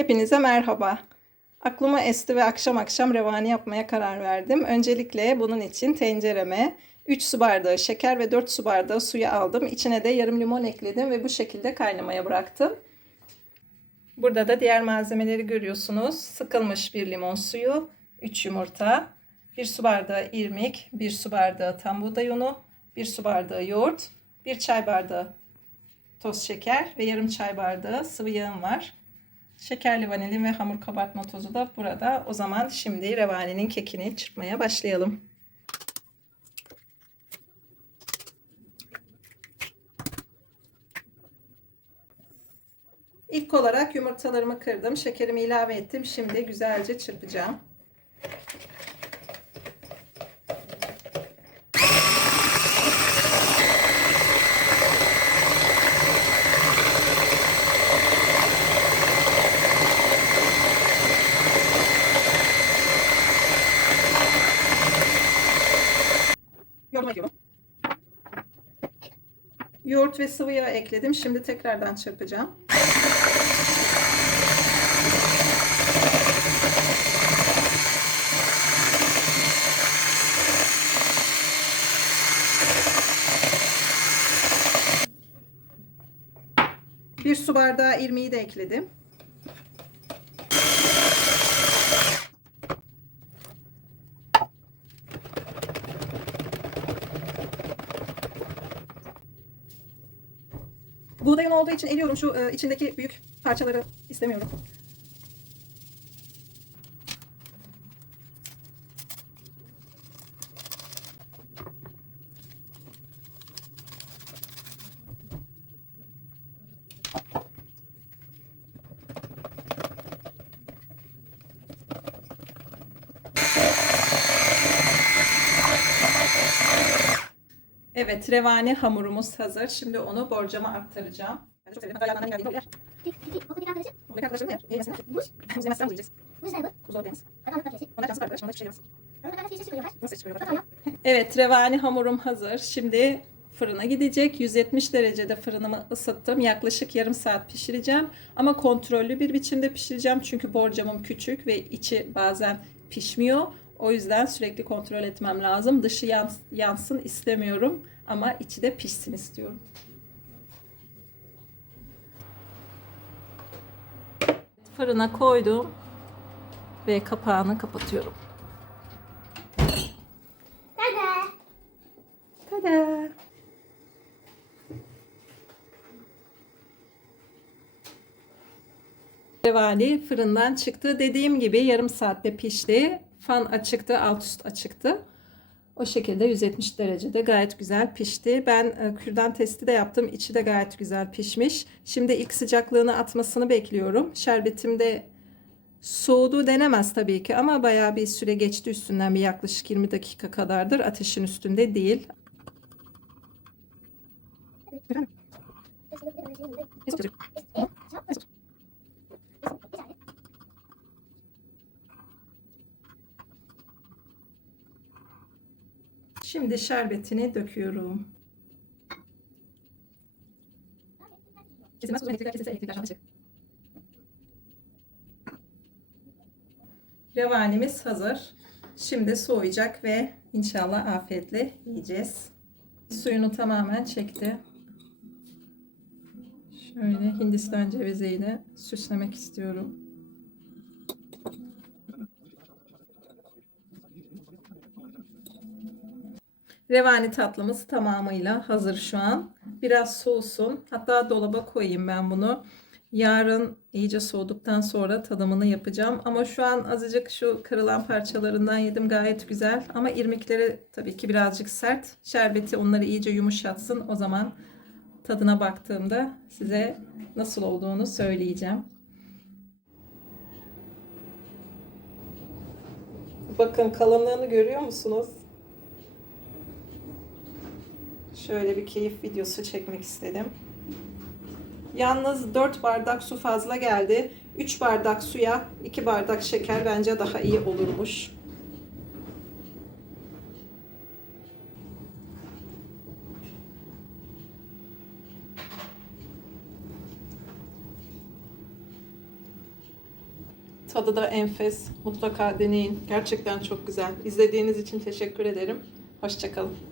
Hepinize merhaba. Aklıma esti ve akşam akşam revani yapmaya karar verdim. Öncelikle bunun için tencereme 3 su bardağı şeker ve 4 su bardağı suyu aldım. İçine de yarım limon ekledim ve bu şekilde kaynamaya bıraktım. Burada da diğer malzemeleri görüyorsunuz. Sıkılmış bir limon suyu, 3 yumurta, 1 su bardağı irmik, 1 su bardağı tam buğday unu, 1 su bardağı yoğurt, 1 çay bardağı toz şeker ve yarım çay bardağı sıvı yağım var. Şekerli vanilin ve hamur kabartma tozu da burada. O zaman şimdi revaninin kekini çırpmaya başlayalım. İlk olarak yumurtalarımı kırdım. Şekerimi ilave ettim. Şimdi güzelce çırpacağım. Yoğurma ekliyorum. Yoğurt ve sıvı yağ ekledim. Şimdi tekrardan çırpacağım. Bir su bardağı irmiği de ekledim. Buğday unu olduğu için eliyorum. Şu e, içindeki büyük parçaları istemiyorum. Evet, revani hamurumuz hazır. Şimdi onu borcama aktaracağım. Ben çok seviyorum. Hatta yanlarına geldiğinde yer. Peki, peki okuldaki arkadaşın Buradaki arkadaşlarım yer. Yemesinler. Buz. Biz yemezsen bu yiyeceğiz. buz ne bu? Bu zor deniz. Adam arkadaşı. Onlar cansız arkadaş. Onlar hiçbir şey yemez. Adam arkadaşı yeşil çıkıyorlar. Nasıl hiçbir Bakalım yok. ya. Evet, revani hamurum hazır. Şimdi fırına gidecek. 170 derecede fırınımı ısıttım. Yaklaşık yarım saat pişireceğim. Ama kontrollü bir biçimde pişireceğim. Çünkü borcamım küçük ve içi bazen pişmiyor. O yüzden sürekli kontrol etmem lazım. Dışı yans- yansın istemiyorum. Ama içi de pişsin istiyorum. Fırına koydum. Ve kapağını kapatıyorum. Tada. Tada! Revani fırından çıktı. Dediğim gibi yarım saatte pişti. Fan açıktı, alt üst açıktı. O şekilde 170 derecede gayet güzel pişti. Ben e, kürdan testi de yaptım. İçi de gayet güzel pişmiş. Şimdi ilk sıcaklığını atmasını bekliyorum. Şerbetim de soğudu denemez tabii ki ama bayağı bir süre geçti üstünden bir yaklaşık 20 dakika kadardır. Ateşin üstünde değil. Şimdi şerbetini döküyorum. Kesilmez uzun elektrikler kesilse elektrikler şu an açık. Revanimiz hazır. Şimdi soğuyacak ve inşallah afiyetle yiyeceğiz. Suyunu tamamen çekti. Şöyle Hindistan ceviziyle süslemek istiyorum. Revani tatlımız tamamıyla hazır şu an. Biraz soğusun. Hatta dolaba koyayım ben bunu. Yarın iyice soğuduktan sonra tadımını yapacağım. Ama şu an azıcık şu kırılan parçalarından yedim gayet güzel. Ama irmikleri tabii ki birazcık sert. Şerbeti onları iyice yumuşatsın. O zaman tadına baktığımda size nasıl olduğunu söyleyeceğim. Bakın kalınlığını görüyor musunuz? Şöyle bir keyif videosu çekmek istedim. Yalnız 4 bardak su fazla geldi. 3 bardak suya 2 bardak şeker bence daha iyi olurmuş. Tadı da enfes. Mutlaka deneyin. Gerçekten çok güzel. İzlediğiniz için teşekkür ederim. Hoşçakalın.